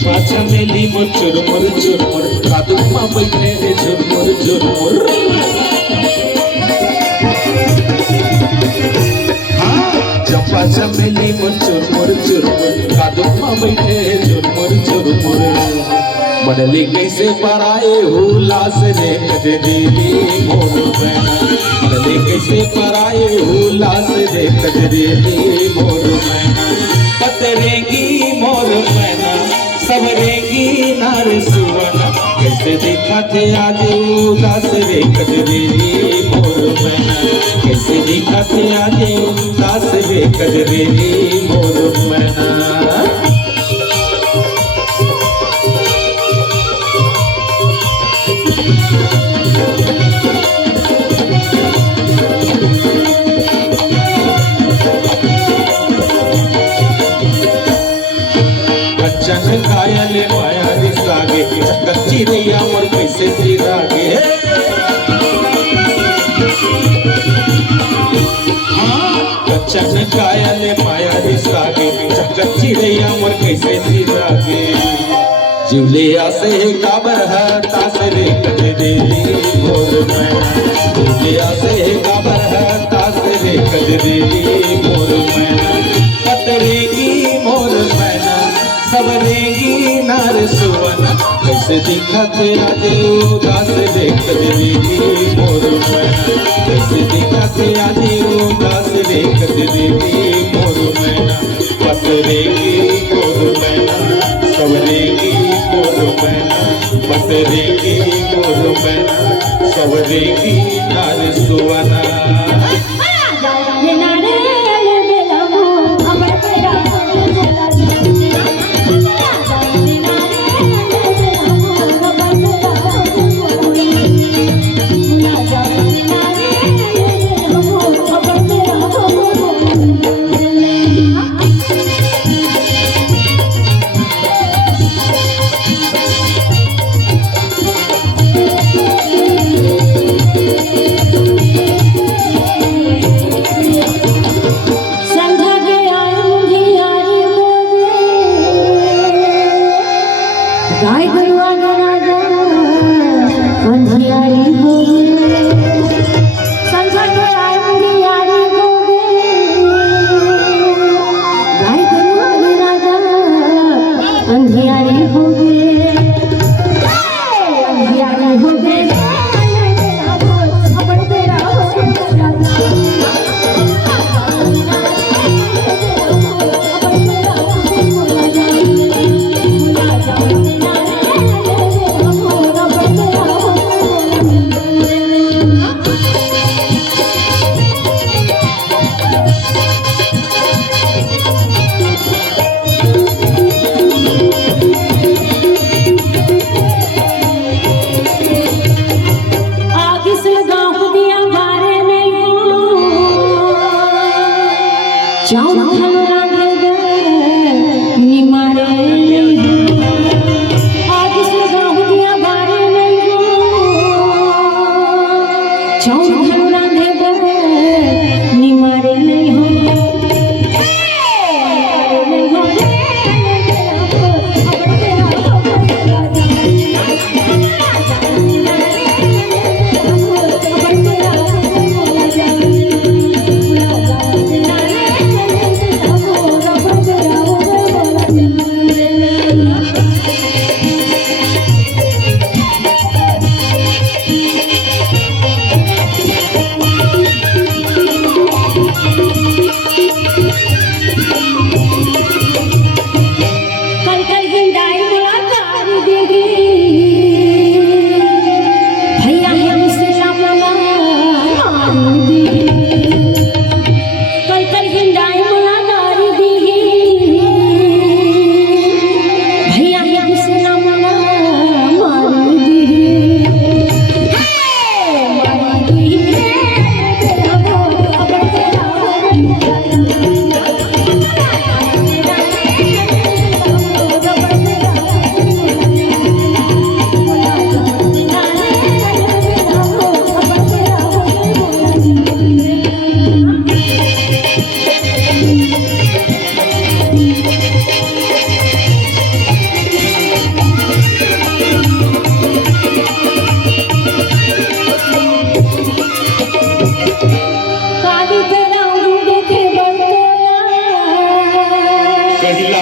चंपा चमेली मोर चुरमुर चुरमुर कादुमा बैठे रे झुरमुर झुरमुर चंपा चमेली मोर चुरमुर चुरमुर कादुमा बैठे रे झुरमुर झुरमुर बनली कैसे पराए हुलास रे कजरेली मोर बहना बनली कैसे पराए हुलास रे कजरेली मोर बहना पतरेगी मोर बहना सवरेगी नार सुवना कैसे देखा थे आज उदास रे कजरेली मोर बहना कैसे देखा थे आज उदास रे कजरेली मोर बहना चन कायल माया दिसागे कच्ची रैया मोर कैसे सिरागे चन कायल माया दिसागे कच्ची रैया मोर कैसे सिरागे जुलिया से काबर है तास रे कजरेली मोर मैना जुलिया से काबर है तास रे कजरेली मोर मैना पतरेगी मोर मैना सवरेगी नार सुवना कैसे दिखा थे आज उदास रे कजरेली मोर मैना कैसे दिखा थे आज उदास रे कजरेली मोर मैना पतरेगी मोर मैना सवरेगी मोर मैना पतरेगी मोर मैना सवरेगी नार सुवना गाय गरुआ राजा अंधियारी हो संझा के अंधियारी हो गाय गरुआ राजा अंधियारी हो अंधियारी हो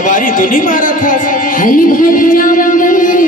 तलवारी तो नहीं मारा था? हली भली जाऊंगी